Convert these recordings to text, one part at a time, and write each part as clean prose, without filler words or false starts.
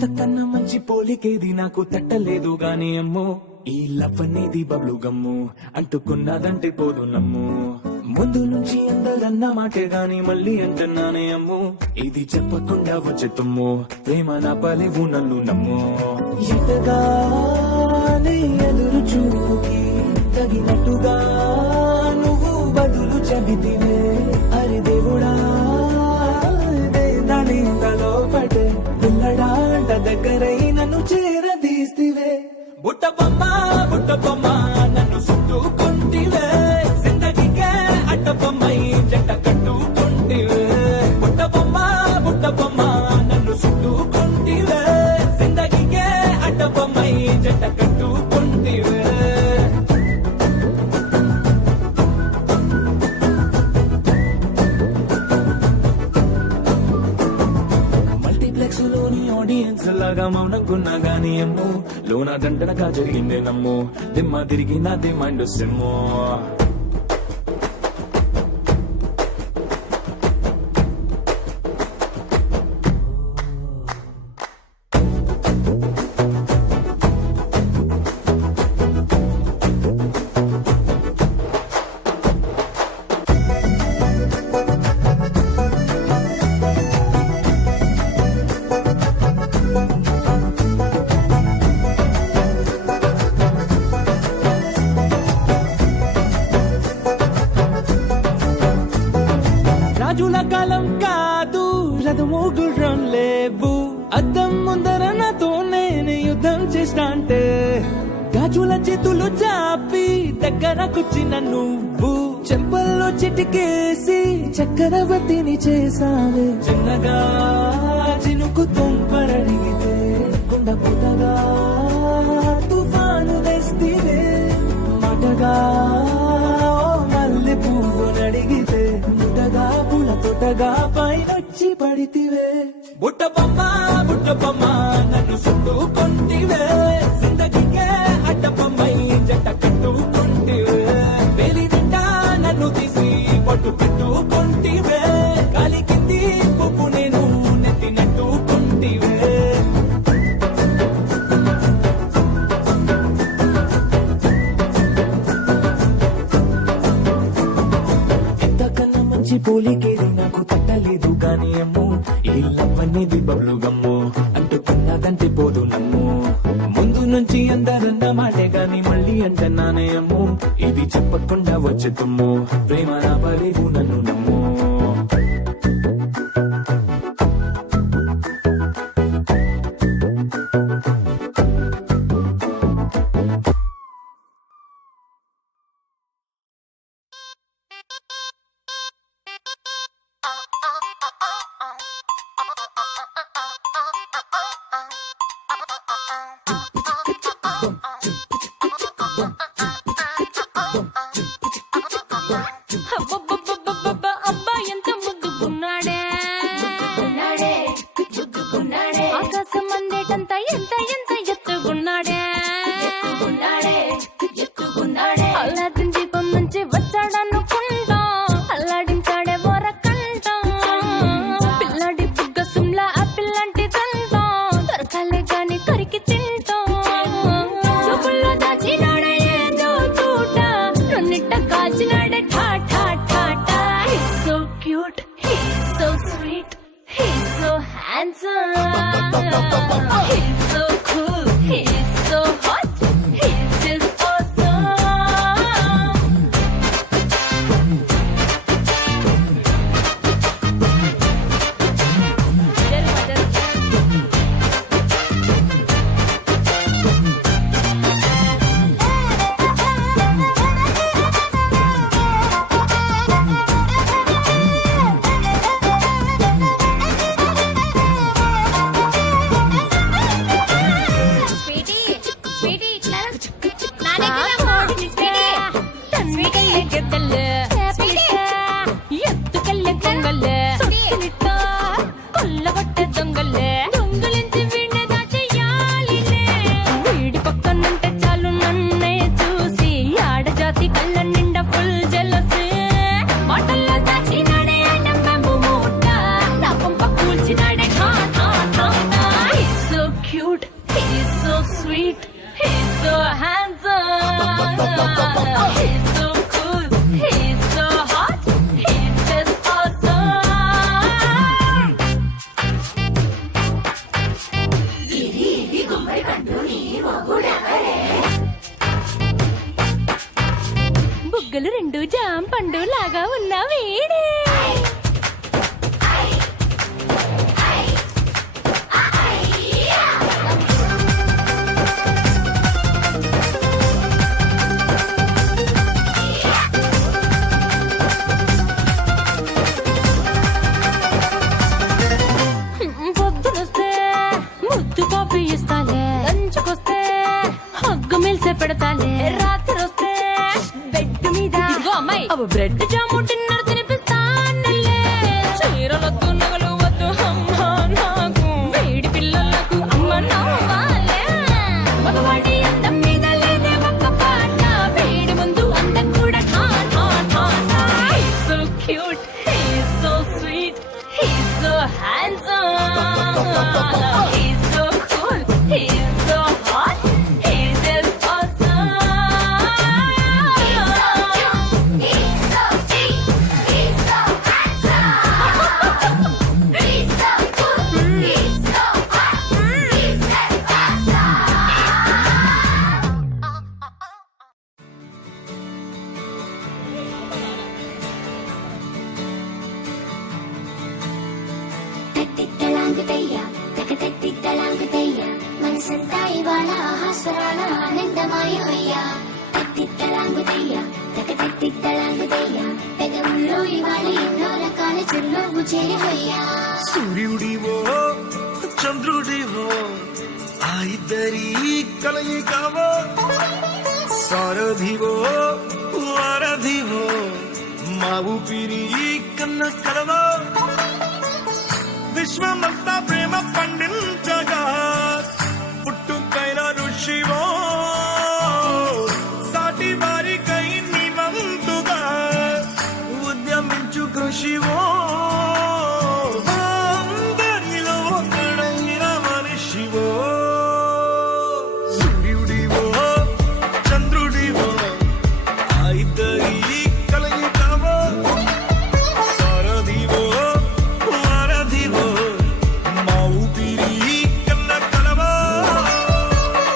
ఇంతకన్నా మంచి పోలికేది నాకు తట్టలేదు గాని అమ్మో ఈ లవ్ అనేది బబ్లు గమ్ము అంటుకున్నదంటే పోదు నమ్ము ముందు నుంచి అందరన్న మాటే గాని మళ్ళీ అంటున్నానే అమ్ము ఇది చెప్పకుండా వచ్చే తుమ్ము ప్రేమ నా పలేవు నన్ను నమ్ము ఎటగానే ఎదురు చూకి తగినట్టుగా నువ్వు బదులు చెబితివే అరే దేవుడా దానిలో పడే పిల్లడాంట దగ్గరై నన్ను చేరదీస్తివే బుట్ట బొమ్మ నన్ను చుట్టుకుంటివే జిందగీకే అడ్డ బొమ్మై జంట కట్టుకుంటివే బుట్ట బొమ్మ నన్ను చుట్టుకుంటివే జిందగీకే అడ్డ బొమ్మై జంట కట్టుకుంటివే లోని ఆడియన్స్ లాగా మౌనంకున్నా గానీ అమ్ము లోన దండనగా జరిగిందే నమ్ము దిమ్మ తిరిగి నాది మైండ్ సిమ్ము రాజుల కాలం కాదు రథము గుర్రం లేవు అద్దం ముందర నాతో నేను యుద్ధం చేస్తా అంటే గాజుల చేతులు చాపి దగ్గరకొచ్చిన నువ్వు చెంపల్లో చిటికేసి చక్రవర్తిని చేసావే చిన్నగా చినుకు తుంపరడిగితే కుండ పుటగా తుఫాను తెస్తివే మాటగా మల్లె పువ్వు నడిగితే ముటగా పుల తొటగా పైనొచ్చి పడితివే బుట్ట బొమ్మ నన్ను చుట్టుకుంటివే జిందగీకే అడ్డ బొమ్మై జంట కట్టుకుంటివే వేలి నిండా నన్ను తీసి పట్టు పెట్టుకుంటివే కాలి కింది పువ్వు నేను నెత్తినట్టుకుంటివే పోలికేది నాకు తట్టలేదు గాని అమ్ము ఈ లవ్ అనేది బబ్లు గమ్ము అంటుకున్నదంటే పోదు నమ్ము ముందు నుంచి అందరన్న మాటే గాని మళ్ళీ అంటున్నానే అమ్ము ఇది చెప్పకుండా వచ్చే తుమ్ము ప్రేమ నా పలేవు నన్ను నమ్ము He's so cool, he's so hot, he's just awesome. బుగ్గలు రెండు జామ పండు లాగా ఉన్న వేడే పొద్దునొస్తే ముద్దు కాఫీ ఇస్తాలే, లంచ్కొస్తే హగ్గు మిల్సే పెడతాలే, రాత్రి వస్తే బెడ్ మీద అమ్మాయి బ్రెడ్ జాము డిన్నర్ తినిపిస్తానులే. చీరలొద్దు నగలు వద్దు అమ్మా నాకు, వేడి పిల్లలకు అమ్మ నవ్వాలే. మగవాడి అందం మీద లేదే ఒక్క పాట, వేడి ముందు అందం కూడా so cute, he's so sweet, he's so handsome, he's so cool, he's so hot, he's just awesome. He's so cute, he's so sweet, he's so handsome, he's so cool, he's so hot, he's just awesome. తట్టిత్తలాంగుతయ్య తకతట్టిత్తలాంగుతయ్య మనసంతా ఇవాళ ఆహాస్వరాల ఆనందమాయోయ్య. తట్టిత్తలాంగుతయ్య తకతట్టిత్తలాంగుతయ్య పెదవుల్లో ఇవాళ ఎన్నో రకాల చిరునవ్వు చేరిపోయ్యా. సూర్యుడివో చంద్రుడివో ఆ ఇద్దరి కలయికవో, సారథివో వారధివో మా ఊపిరి కన్న కలవో. విశ్వమంతా ప్రేమ పండించగా పుట్టుకైన ఋషివో, సాటి వారికై నివంతుగా ఉద్యమించు కృషివో. అందరిలో ఒకడైన మనిషివో, సూర్యుడివో చంద్రుడివో ఆ ఇద్దరి కలయికవో, సారథివో వారధివో మా ఊపిరి కన్న కలవో.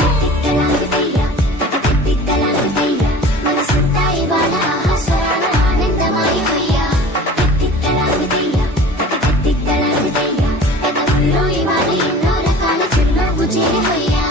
తట్టిత్తలాంగుతయ్య తకతట్టిత్తలాంగుతయ్య మనసంతా ఇవాళ ఆహాస్వరాల ఆనందమాయోయ్య. తట్టిత్తలాంగుతయ్య తకతట్టిత్తలాంగుతయ్య పెదవుల్లో ఇవాళ ఎన్నో రకాల చిరునవ్వు చేరిపోయ్యా.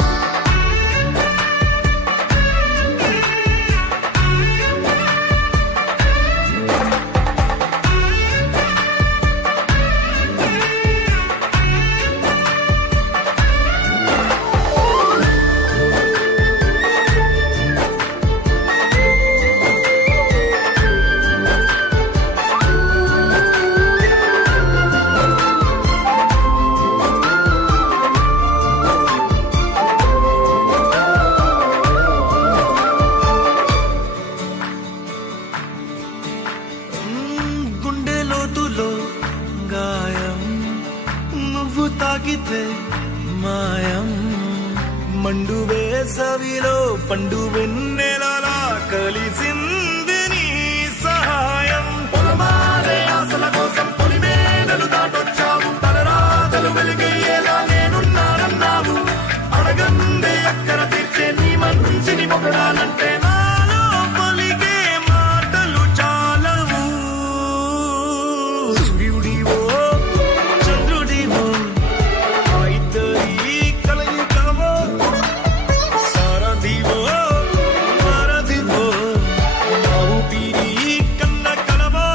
గుండె లోతులో గాయం నువ్వు తాకితే మాయం, మండు వేసవిలో పండు వెన్నెలలా కలిసింది నీ సహాయం. పొలమారే ఆశల కోసం పొలిమేనలు దాటొచ్చావు, తలరాతలు వెలుగయ్యేలా నేనున్నానన్నావు. అడగందే అక్కర తీర్చే నీ మంచిని పొగడాలంటే నాలో పలికే మాటలు చాలవు. సూర్యుడివో చంద్రుడివో ఆ ఇద్దరి కలయికవో, సారథివో వారధివో మా ఊపిరి కన్న కలవో.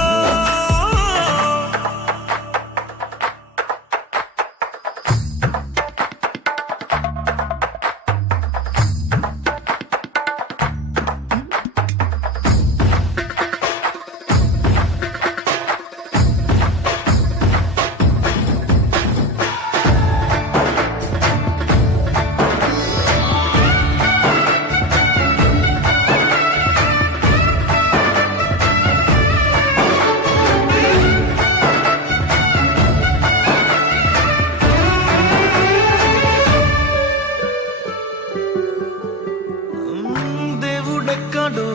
దేవుడెక్కడో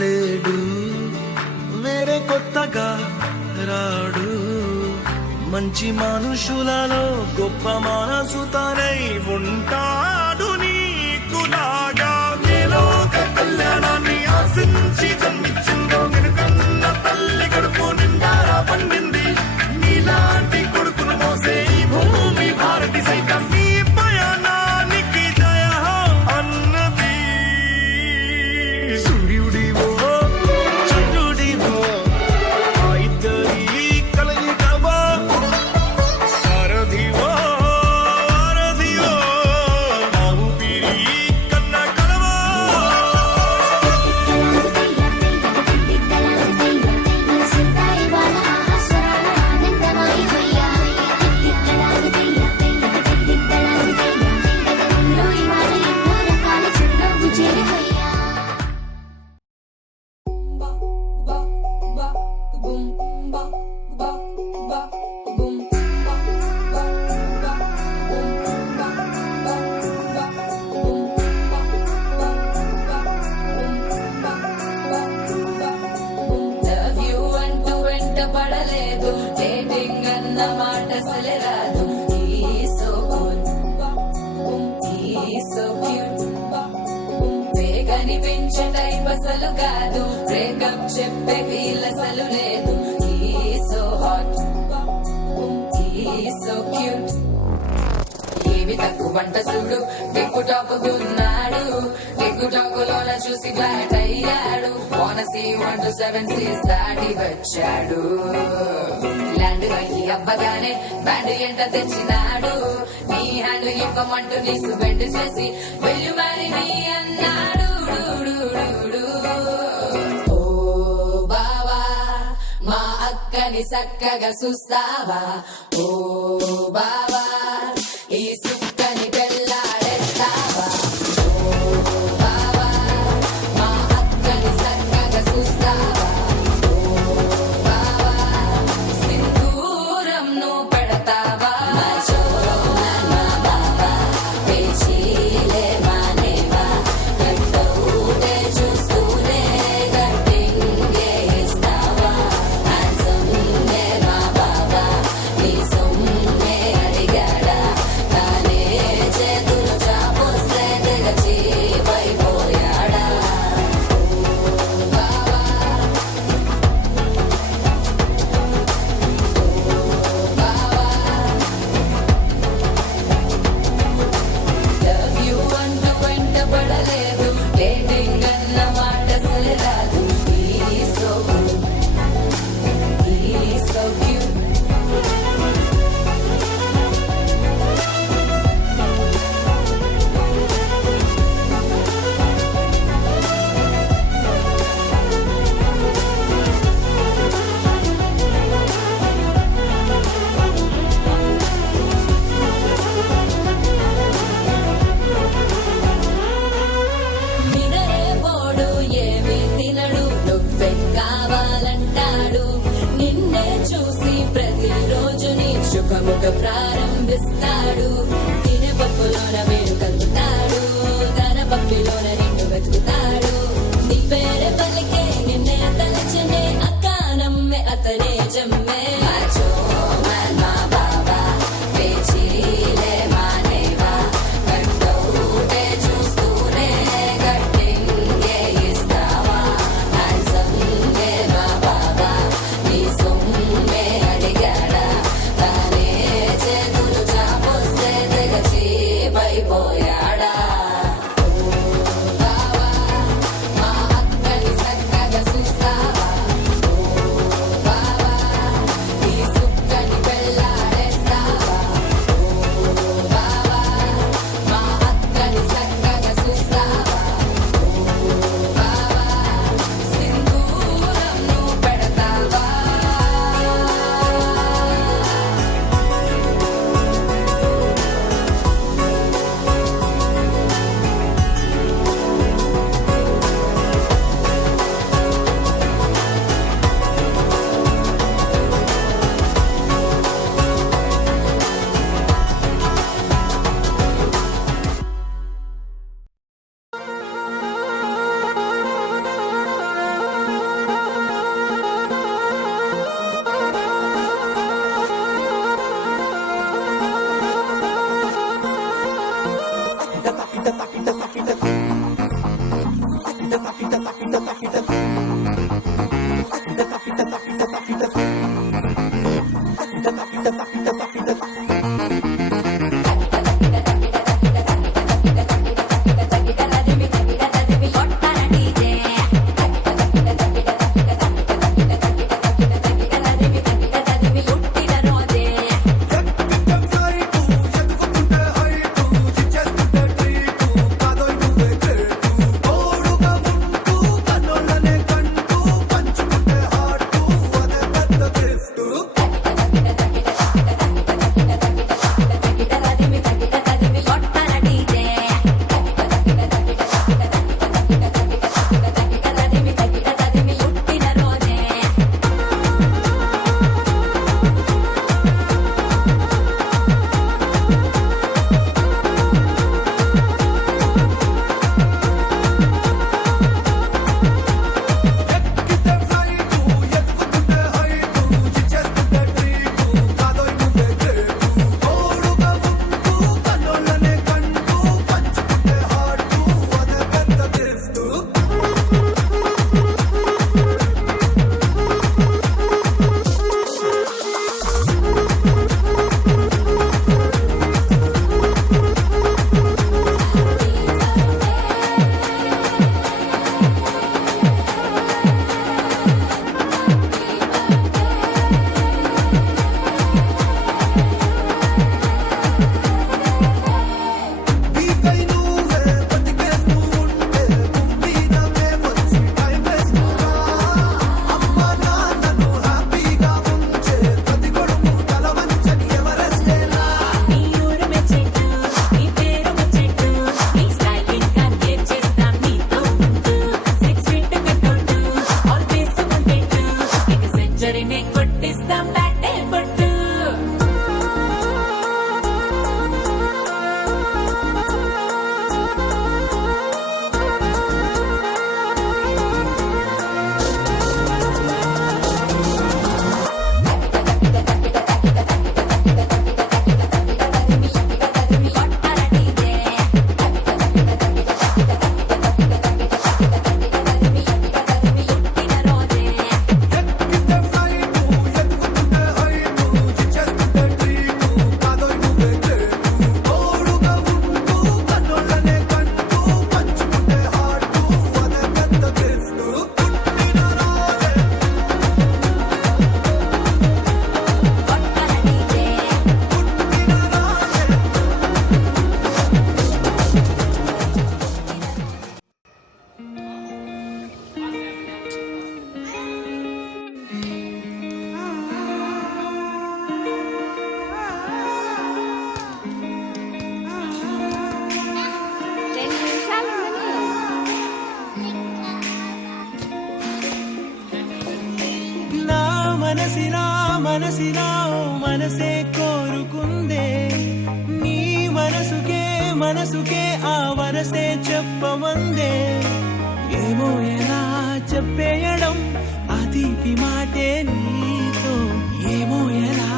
లేడు, వేరే కొత్తగా రాడు. మంచి మనుషులలో గొప్ప మనసు తనై ఉంటాడు నీకులాగా. నేలో ఒక కళ్యాణాన్ని ఆశించి జన్మించిన చెప్పే వీలసలు లేదు He's so hot He's so cute ఏవి తక్కువ వంట చూడు టిక్కు టాకున్నాడు టిక్కు టాకులోన చూసి ఫ్లాట్ అయ్యాడు బోనసీ 1 to 7 సీస్ దాటి వచ్చాడు ల్యాండ్ అయ్యి అవ్వగానే బ్యాండ్ ఎంట తెచ్చినాడు నీ హ్యాండ్ ఇవ్వమంటూ నీ సుబెండ్ చేసి వెళ్ళు మరి నీ అన్నాడు ఓ బావా మా అక్కని చక్కగా చూస్తావా ఓ బావా ఈ సుక్కని పెళ్ళాడేస్తావా ఓ బావా మా అక్కని చక్కగా చూస్తావా ఓ బావా సింధూరం నువ్వు పెడతావా మా బావా పేచీలే మానేవా కట్టౌటే చూస్తూనే కట్టింగే ఇస్తావా హ్యాండ్సమ్నే మా బావా నీ సొమ్మే అడిగాడా తానే చేతులు చాపొస్తే తెగచి పైపోయాడా ఓ బావా లవ్ యూ అంటూ వెంట పడలేదు డేటింగ్ అన్న మాట అసలు రాదు He's so good He's so cute నినరే పోడు ఏమి తినడు నువ్వే కావాలంటాడు నిన్నే చూసి ప్రతిరోజు నీ సుఖముఖ ప్రారంభిస్తాడు తినే పప్పులోన వేడు కలుపుతాడు తన పప్పిలోన నిన్ను వెతుకుతాడు నీ పేరే పలికే నిన్నే తలచనే అక్క నమ్మే అతనే జమ్మే మాచో మా బావా పేచీలే మానేవా కట్టౌటే చూస్తూనే కట్టింగే ఇస్తావా హ్యాండ్సమ్నే మా బావా నీ సొమ్మే అడిగాడా తానే చేతులు చాపొస్తే తెగచి పైపోయా మనసిలా మనసిలా ఓ మనసే కోరుకుందే నీ మనసుకే ఆ వరసే చెప్పమందే ఏమో ఎలా చెప్పేయడం ఆ తీపి మాటే నీతో ఏమో ఎలా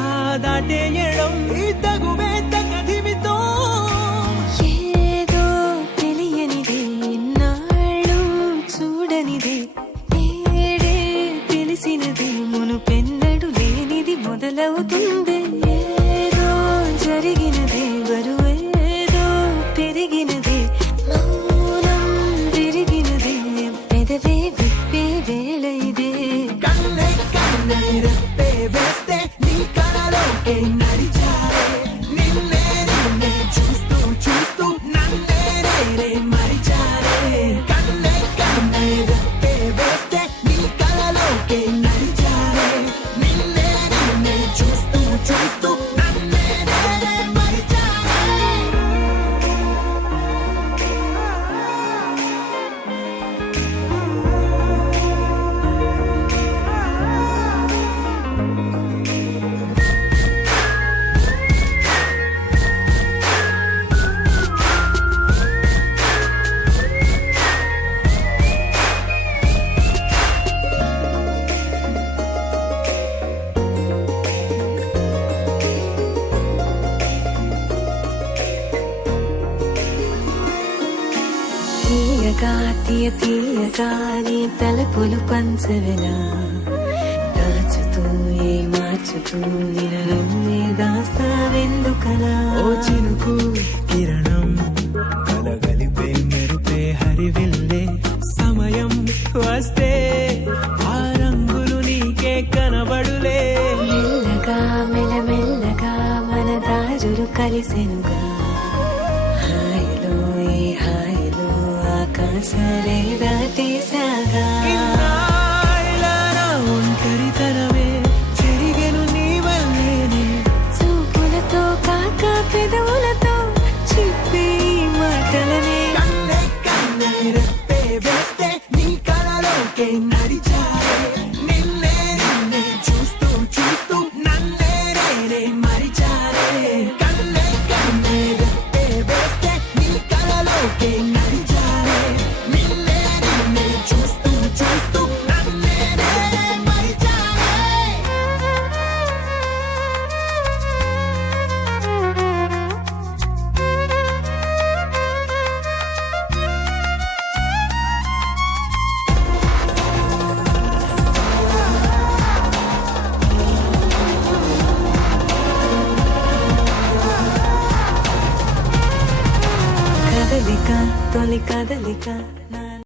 దాటేయడం ఈ తగువే తగదిమితో ఏదో తెలియనిదే నాళ్ళు చూడనిదే నేడే తెలిసినది మునుపెన్నడు లేనిది మొదలవుతుంది ఏదో జరిగినదే బరువేదో పెరిగినదే మౌనం విరిగినదే పెదవే విప్పే వేళ ఇదే కన్నే కన్నే రెప్పే వేస్తే నీ కలలోకే నడిచారే నిన్నే నిన్నే చూస్తూ చూస్తూ నన్నే నేనే మరిచారే కన్నే కన్నే రెప్పే వేస్తే నీ కలలోకే నడిచారే నిన్నే నిన్నే చూస్తూ చూస్తూ నన్నే నేనే మరిచారే తీయగా తీయగా నీ తలపులు పంచవెలా దాచుతూ ఏ మార్చుతూ నిన్ను నువ్వే దాస్తావెందుకలా ఓ చినుకు కిరణం కలగలిపే మెరుపే హరివిల్లే సమయం వస్తే ఆ రంగులు నీకే కనబడులే మెల్లగా మెల్లమెల్లగా మన దారులు కలిసెనుగా హాయిలో ఈ హాయిలో ఆకాశాలే దాటేసాగా ఇన్నాళ్ళ నా ఒంటరితనమే చెరిగెను నీ వల్లేనే చూపులతో కాక పెదవులతో చెప్పే ఈ మాటలనే కన్నే కన్నే రెప్పే వేస్తే నీ కలలోకే నడిచారే నిన్నే నిన్నే చూస్తూ చూస్తూ నన్నే నేనే మరిచారే కన్నే కన్నే రెప్పే వేస్తే నీ కలలోకే నడిచారే నిన్నే నిన్నే చూస్తూ చూస్తూ నన్నే నేనే మరిచారే కదలిక తొలి కదలిక